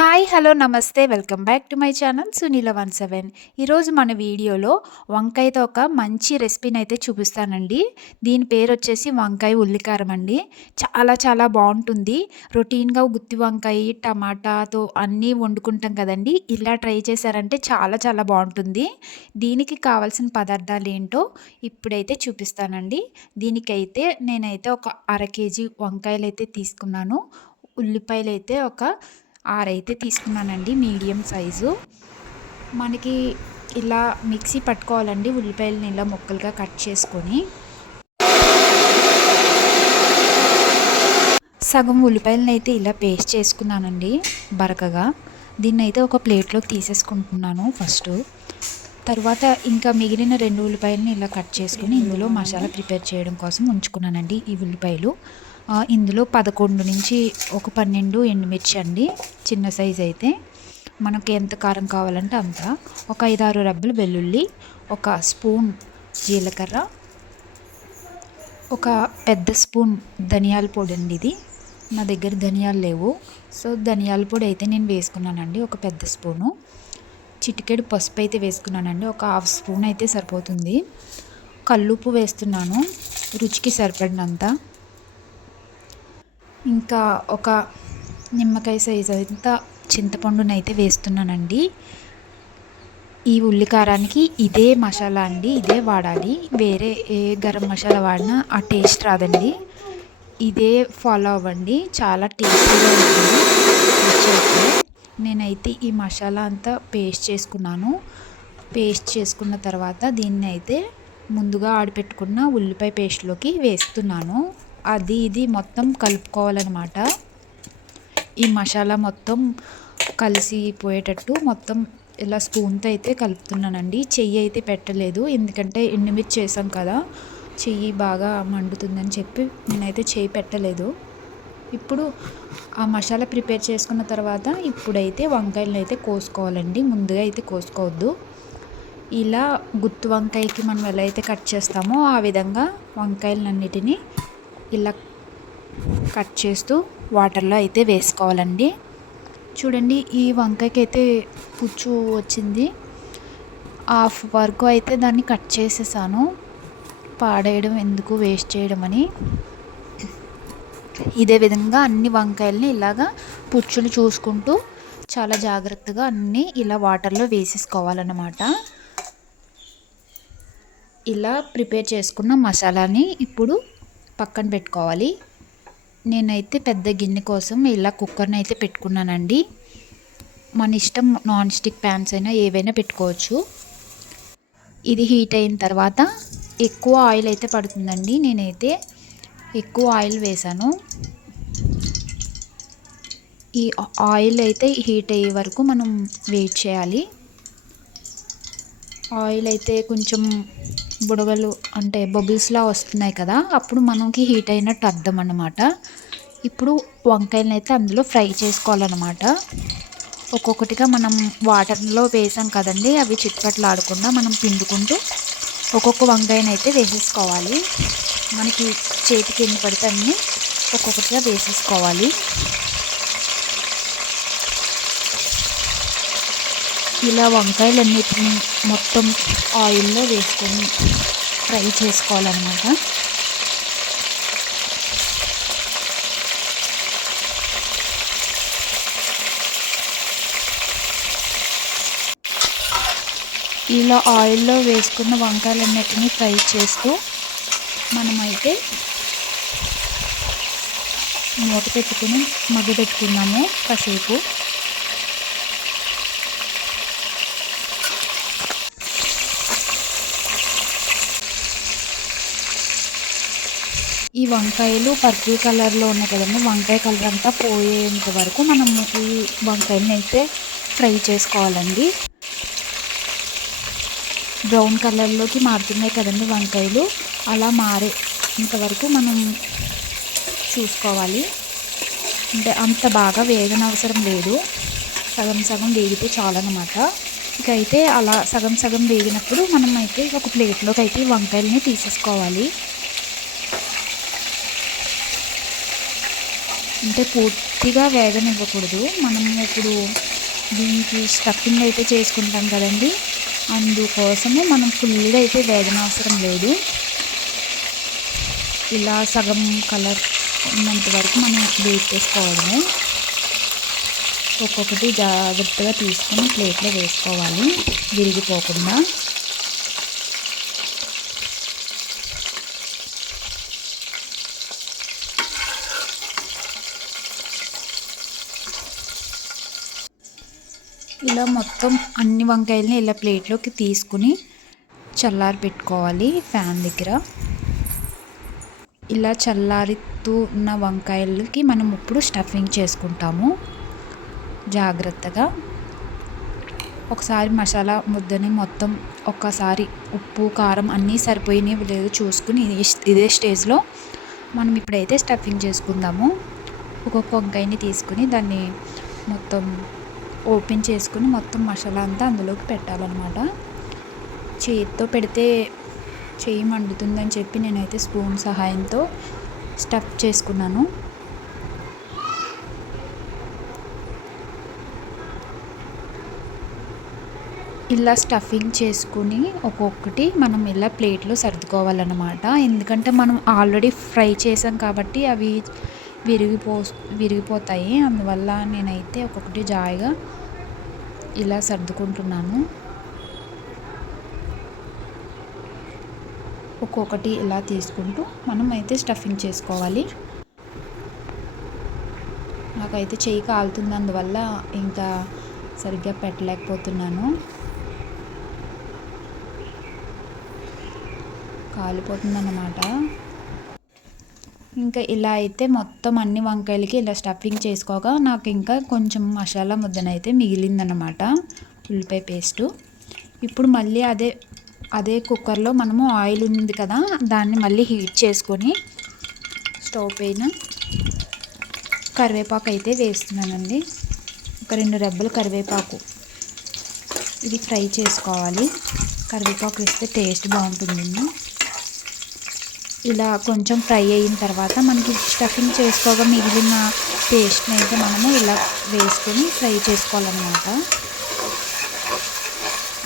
Hi hello namaste welcome back to my channel Sunila one seven. ఈరోజు మన వీడియోలో వంకాయతో ఒక మంచి రెసిపీని అయితే చూపిస్తానండి. దీని పేరు వచ్చేసి వంకాయ ఉల్లికారం అండి. చాలా చాలా బాగుంటుంది. రొటీన్గా గుత్తి వంకాయ టమాటాతో అన్నీ వండుకుంటాం కదండి. ఇలా ట్రై చేశారంటే చాలా చాలా బాగుంటుంది. దీనికి కావాల్సిన పదార్థాలు ఏంటో ఇప్పుడైతే చూపిస్తానండి. దీనికైతే నేనైతే ఒక అర కేజీ వంకాయలు అయితే తీసుకున్నాను. ఉల్లిపాయలు అయితే ఒక ఆరైతే తీసుకున్నానండి మీడియం సైజు. మనకి ఇలా మిక్సీ పట్టుకోవాలండి ఉల్లిపాయలని ఇలా ముక్కలుగా కట్ చేసుకొని. సగం ఉల్లిపాయలను అయితే ఇలా పేస్ట్ చేసుకున్నానండి బరకగా. దీన్ని అయితే ఒక ప్లేట్లోకి తీసేసుకుంటున్నాను ఫస్ట్. తర్వాత ఇంకా మిగిలిన రెండు ఉల్లిపాయలను ఇలా కట్ చేసుకుని ఇందులో మసాలా ప్రిపేర్ చేయడం కోసం ఉంచుకున్నానండి ఈ ఉల్లిపాయలు. ఇందులో పదకొండు నుంచి ఒక పన్నెండు ఎండుమిర్చి అండి చిన్న సైజ్ అయితే. మనకి ఎంత కారం కావాలంటే అంత. ఒక ఐదారు రబ్బలు వెల్లుల్లి ఒక స్పూన్ జీలకర్ర ఒక పెద్ద స్పూన్ ధనియాల పొడి అండి ఇది. నా దగ్గర ధనియాలు లేవు. సో ధనియాల పొడి అయితే నేను వేసుకున్నానండి ఒక పెద్ద స్పూను. చిటికెడు పసుపు అయితే వేసుకున్నానండి ఒక హాఫ్ స్పూన్ అయితే సరిపోతుంది. కల్లుప్పు వేస్తున్నాను రుచికి సరిపడినంత. ఇంకా ఒక నిమ్మకాయ సైజు అంత చింతపండునైతే వేస్తున్నానండి. ఈ ఉల్లికారానికి ఇదే మసాలా అండి ఇదే వాడాలి. వేరే ఏ గరం మసాలా వాడినా ఆ టేస్ట్ రాదండి. ఇదే ఫాలో అవ్వండి. చాలా టేస్టీగా ఉంటుంది. నేనైతే ఈ మసాలా అంతా పేస్ట్ చేసుకున్నాను. పేస్ట్ చేసుకున్న తర్వాత దీన్ని అయితే ముందుగా ఆడిపెట్టుకున్న ఉల్లిపాయ పేస్ట్లోకి వేస్తున్నాను. అది ఇది మొత్తం కలుపుకోవాలన్నమాట. ఈ మసాలా మొత్తం కలిసిపోయేటట్టు మొత్తం ఇలా స్పూన్తో అయితే కలుపుతున్నానండి. చెయ్యి అయితే పెట్టలేదు. ఎందుకంటే ఎండుమిర్చి చేసాం కదా చెయ్యి బాగా మండుతుందని చెప్పి నేనైతే చెయ్యి పెట్టలేదు. ఇప్పుడు ఆ మసాలా ప్రిపేర్ చేసుకున్న తర్వాత ఇప్పుడైతే వంకాయలను అయితే కోసుకోవాలండి. ముందుగా అయితే కోసుకోవద్దు. ఇలా గుత్తు వంకాయకి మనం ఎలా అయితే కట్ చేస్తామో ఆ విధంగా వంకాయలన్నిటినీ ఇలా కట్ చేస్తూ వాటర్లో అయితే వేసుకోవాలండి. చూడండి ఈ వంకాయకి అయితే పుచ్చు వచ్చింది. హాఫ్ వరకు అయితే దాన్ని కట్ చేసేసాను. పాడేయడం ఎందుకు వేస్ట్ చేయడం అని. ఇదే విధంగా అన్ని వంకాయలని ఇలాగా పుచ్చులు చూసుకుంటూ చాలా జాగ్రత్తగా అన్నీ ఇలా వాటర్లో వేసేసుకోవాలన్నమాట. ఇలా ప్రిపేర్ చేసుకున్న మసాలాని ఇప్పుడు పక్కన పెట్టుకోవాలి. నేనైతే పెద్ద గిన్నె కోసం ఇలా కుక్కర్ని అయితే పెట్టుకున్నానండి. మన ఇష్టం నాన్ స్టిక్ ప్యాన్స్ అయినా ఏవైనా పెట్టుకోవచ్చు. ఇది హీట్ అయిన తర్వాత ఎక్కువ ఆయిల్ అయితే పడుతుందండి. నేనైతే ఎక్కువ ఆయిల్ వేసాను. ఈ ఆయిల్ అయితే హీట్ అయ్యే వరకు మనం వెయిట్ చేయాలి. ఆయిల్ అయితే కొంచెం బుడగలు అంటే బబుల్స్లా వస్తున్నాయి కదా అప్పుడు మనకి హీట్ అయినట్టు అర్థం అన్నమాట. ఇప్పుడు వంకాయలను అయితే అందులో ఫ్రై చేసుకోవాలన్నమాట. ఒక్కొక్కటిగా మనం వాటర్లో వేసాం కదండి అవి చిట్పట్లు ఆడకుండా మనం పిండుకుంటూ ఒక్కొక్క వంకాయని అయితే వేసేసుకోవాలి. మనకి చేతికి ఎన్ని పడితే అన్నీ ఒక్కొక్కటిగా వేసేసుకోవాలి. ఇలా వంకాయలన్నిటిని మొత్తం ఆయిల్లో వేసుకొని ఫ్రై చేసుకోవాలన్నమాట. ఇలా ఆయిల్లో వేసుకున్న వంకాయలన్నిటినీ ఫ్రై చేస్తూ మనమైతే మూత పెట్టుకుని మగ్గబెట్టుకున్నాము కాసేపు. ఈ వంకాయలు పర్పుల్ కలర్లో ఉన్నాయి కదండి. వంకాయ కలర్ అంతా పోయేంత వరకు మనం ఈ వంకాయని అయితే ఫ్రై చేసుకోవాలండి. బ్రౌన్ కలర్లోకి మారుతున్నాయి కదండి వంకాయలు. అలా మారే ఇంతవరకు మనం చూసుకోవాలి. అంటే అంత బాగా వేగనవసరం లేదు. సగం సగం వేగితే చాలన్నమాట. ఇక అయితే అలా సగం సగం వేగినప్పుడు మనం అయితే ఒక ప్లేట్లోకి అయితే వంకాయలని తీసేసుకోవాలి. అంటే పూర్తిగా వేగనివ్వకూడదు మనం ఇప్పుడు దీనికి స్టఫింగ్ అయితే చేసుకుంటాం కదండి. అందుకోసము మనం ఫుల్గా అయితే వేగనవసరం లేదు. ఇలా సగం కలర్ ఉన్నంత వరకు మనం వెయిట్ చేసుకోవడమే. ఒక్కొక్కటి జాగ్రత్తగా తీసుకొని ప్లేట్లో వేసుకోవాలి. విరిగిపోకుండా. ఇలా మొత్తం అన్ని వంకాయలని ఇలా ప్లేట్లోకి తీసుకుని చల్లారి పెట్టుకోవాలి ఫ్యాన్ దగ్గర. ఇలా చల్లారుతూ ఉన్న వంకాయలకి మనం ఇప్పుడు స్టఫింగ్ చేసుకుంటాము. జాగ్రత్తగా. ఒకసారి మసాలా ముద్దని మొత్తం ఒక్కసారి ఉప్పు కారం అన్నీ సరిపోయినవి లేదు చూసుకుని ఇదే స్టేజ్లో మనం ఇప్పుడైతే స్టఫింగ్ చేసుకుందాము. ఒక్కొక్క వంకాయని తీసుకుని దాన్ని మొత్తం ఓపెన్ చేసుకుని మొత్తం మసాలా అంతా అందులోకి పెట్టాలన్నమాట. చేతితో పెడితే చేయి మండుతుందని చెప్పి నేనైతే స్పూన్ సహాయంతో స్టఫ్ చేసుకున్నాను. ఇలా స్టఫింగ్ చేసుకుని ఒక్కొక్కటి మనం ఇలా ప్లేట్లో సర్దుకోవాలన్నమాట. ఎందుకంటే మనం ఆల్రెడీ ఫ్రై చేసాం కాబట్టి అవి విరిగిపో విరిగిపోతాయి. అందువల్ల నేనైతే ఒక్కొక్కటి జాయిగా ఇలా సర్దుకుంటున్నాను. ఒక్కొక్కటి ఇలా తీసుకుంటూ మనం అయితే స్టఫింగ్ చేసుకోవాలి. నాకైతే చెయ్యి కాలుతుంది. అందువల్ల ఇంకా సరిగ్గా పెట్టలేకపోతున్నాను. కాలిపోతుందన్నమాట. ఇంకా ఇలా అయితే మొత్తం అన్ని వంకాయలకి ఇలా స్టఫింగ్ చేసుకోగా నాకు ఇంకా కొంచెం మసాలా ముద్దనైతే మిగిలిందనమాట ఉల్లిపాయ పేస్టు ఇప్పుడు మళ్ళీ అదే అదే కుక్కర్లో మనము ఆయిల్ ఉంది కదా దాన్ని మళ్ళీ హీట్ చేసుకొని స్టవ్ పైన కరివేపాకు అయితే వేస్తున్నానండి. ఒక రెండు రెబ్బలు కరివేపాకు ఇది ఫ్రై చేసుకోవాలి. కరివేపాకు వేస్తే టేస్ట్ బాగుంటుందండి. ఇలా కొంచెం ఫ్రై అయిన తర్వాత మనకి స్టఫింగ్ చేసుకోగా మిగిలిన పేస్ట్ని అయితే మనము ఇలా వేసుకొని ఫ్రై చేసుకోవాలన్నమాట.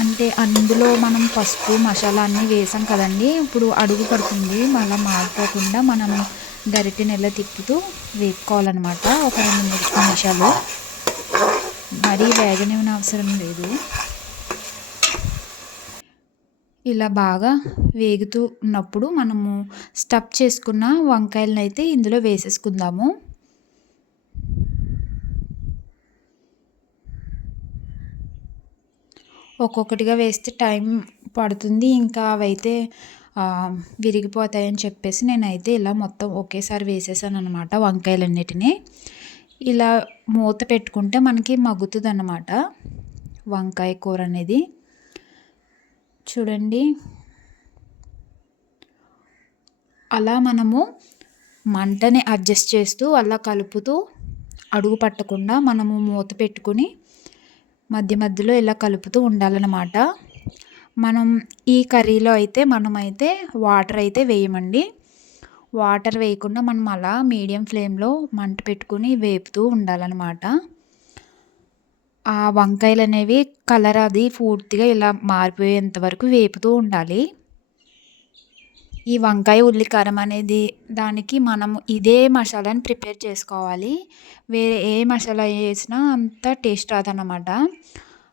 అంటే అందులో మనం పసుపు మసాలా అన్నీ వేసాం కదండి. ఇప్పుడు అడుగు పడుతుంది. మళ్ళీ మాడిపోకుండా మనం గరిటె ఎలా తిప్పుతూ వేపుకోవాలన్నమాట. ఒక రెండు నిమిషాలు. మరీ వేగనివ్వని అవసరం లేదు. ఇలా బాగా వేగుతూ ఉన్నప్పుడు మనము స్టఫ్ చేసుకున్న వంకాయలను అయితే ఇందులో వేసేసుకుందాము. ఒక్కొక్కటిగా వేస్తే టైం పడుతుంది ఇంకా అవైతే విరిగిపోతాయని చెప్పేసి నేనైతే ఇలా మొత్తం ఒకేసారి వేసేసాను అనమాట వంకాయలన్నిటినీ. ఇలా మూత పెట్టుకుంటే మనకి మగ్గుతుంది అన్నమాట వంకాయ కూర అనేది. చూడండి. అలా మనము మంటని అడ్జస్ట్ చేస్తూ అలా కలుపుతూ అడుగు పట్టకుండా మనము మూత పెట్టుకుని మధ్య మధ్యలో ఇలా కలుపుతూ ఉండాలన్నమాట. మనం ఈ కర్రీలో అయితే మనమైతే వాటర్ అయితే వేయమండి. వాటర్ వేయకుండా మనం అలా మీడియం ఫ్లేమ్లో మంట పెట్టుకుని వేపుతూ ఉండాలన్నమాట. ఆ వంకాయలు అనేవి కలర్ అది పూర్తిగా ఇలా మారిపోయేంత వరకు వేపుతూ ఉండాలి. ఈ వంకాయ ఉల్లి కారం అనేది దానికి మనం ఇదే మసాలాని ప్రిపేర్ చేసుకోవాలి. వేరే ఏ మసాలా వేసినా అంత టేస్ట్ రాదన్నమాట.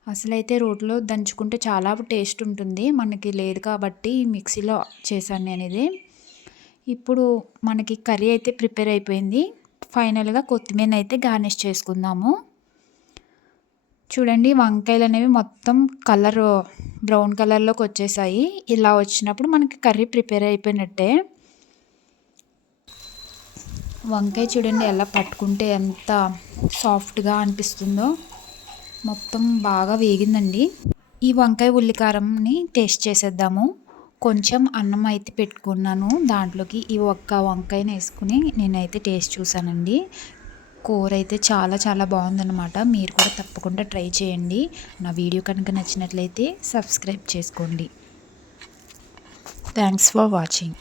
అసలైతే రోట్లో దంచుకుంటే చాలా టేస్ట్ ఉంటుంది. మనకి లేదు కాబట్టి మిక్సీలో చేశాను నేను ఇది ఇప్పుడు మనకి కర్రీ అయితే ప్రిపేర్ అయిపోయింది. ఫైనల్గా కొత్తిమీర అయితే గార్నిష్ చేసుకుందాము. చూడండి వంకాయలు అనేవి మొత్తం కలర్ బ్రౌన్ కలర్లోకి వచ్చేసాయి. ఇలా వచ్చినప్పుడు మనకి కర్రీ ప్రిపేర్ అయిపోయినట్టే. వంకాయ చూడండి ఎలా పట్టుకుంటే ఎంత సాఫ్ట్గా అనిపిస్తుందో. మొత్తం బాగా వేగిందండి. ఈ వంకాయ ఉల్లికారంని టేస్ట్ చేసేద్దాము. కొంచెం అన్నం అయితే పెట్టుకున్నాను. దాంట్లోకి ఈ ఒక్క వంకాయని వేసుకుని నేనైతే టేస్ట్ చూసానండి కూర అయితే చాలా చాలా బాగుందన్నమాట. మీరు కూడా తప్పకుండా ట్రై చేయండి. నా వీడియో కనుక నచ్చినట్లయితే సబ్స్క్రైబ్ చేసుకోండి. Thanks for watching